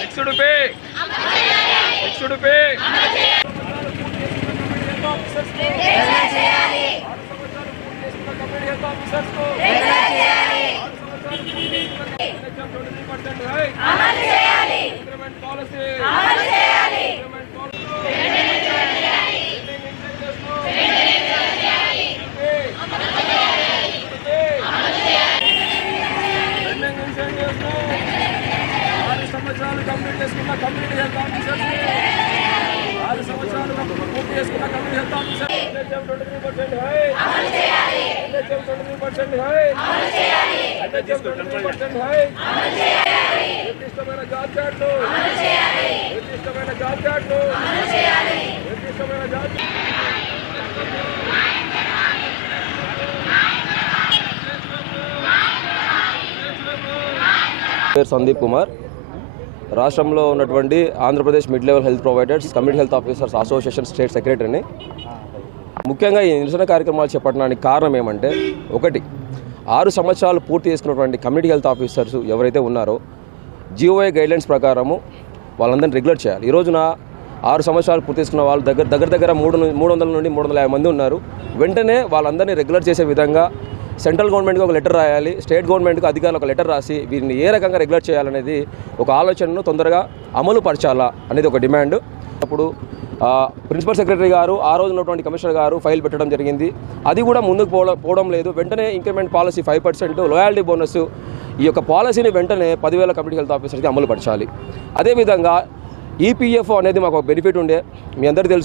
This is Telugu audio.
ఫిక్స్డ్ పే కంప్లీట్ చేసుకున్న కమ్యూనిటీ హెల్త్ ఆఫీసర్స్ 6 సంవత్సరాలు పూర్తి చేసుకున్న కమ్యూనిటీ హెల్త్ ఆఫీసర్ 23% హై అమలు చేయాలి 23% హై అమలు చేయాలి 23% హై అమలు చేయాలి నిర్దిష్టమైన జాబ్ చార్ట్లు అమలు చేయాలి నిర్దిష్టమైన జాబ్ చార్ట్లు అమలు చేయాలి నిర్దిష్టమైన జాబ్ సందీప్ కుమార్ రాష్ట్రంలో ఉన్నటువంటి Andhra Pradesh mid level health providers community health officers association state సెక్రటరీని. ముఖ్యంగా ఈ నిరసన కార్యక్రమాలు చేపట్టడానికి కారణం ఏమంటే, ఒకటి 6 సంవత్సరాలు పూర్తి చేసుకున్నటువంటి కమ్యూనిటీ హెల్త్ ఆఫీసర్స్ ఎవరైతే ఉన్నారో జిఓఐ గైడ్లైన్స్ ప్రకారము వాళ్ళందరినీ రెగ్యులర్ చేయాలి. ఈ రోజున 6 సంవత్సరాలు పూర్తి చేసుకున్న వాళ్ళు దగ్గర 300 నుండి 350 మంది ఉన్నారు. వెంటనే వాళ్ళందరినీ రెగ్యులర్ చేసే విధంగా సెంట్రల్ గవర్నమెంట్కి ఒక లెటర్ రాయాలి, స్టేట్ గవర్నమెంట్కి అధికారులు ఒక లెటర్ రాసి వీరిని ఏ రకంగా రెగ్యులేట్ చేయాలనేది ఒక ఆలోచనను తొందరగా అమలు పరచాలా అనేది ఒక డిమాండ్. అప్పుడు ప్రిన్సిపల్ సెక్రటరీ గారు, ఆ రోజు ఉన్నటువంటి కమిషనర్ గారు ఫైల్ పెట్టడం జరిగింది. అది కూడా ముందుకు పోవడం లేదు. వెంటనే ఇంక్రిమెంట్ పాలసీ 5%, లాయల్టీ బోనస్, ఈ యొక్క పాలసీని వెంటనే 10,000 కమ్యూనిటీ హెల్త్ ఆఫీసర్కి అమలు పరచాలి. అదేవిధంగా ఈపీఎఫ్ అనేది మాకు ఒక బెనిఫిట్ ఉండే, మీ అందరికీ తెలుసు.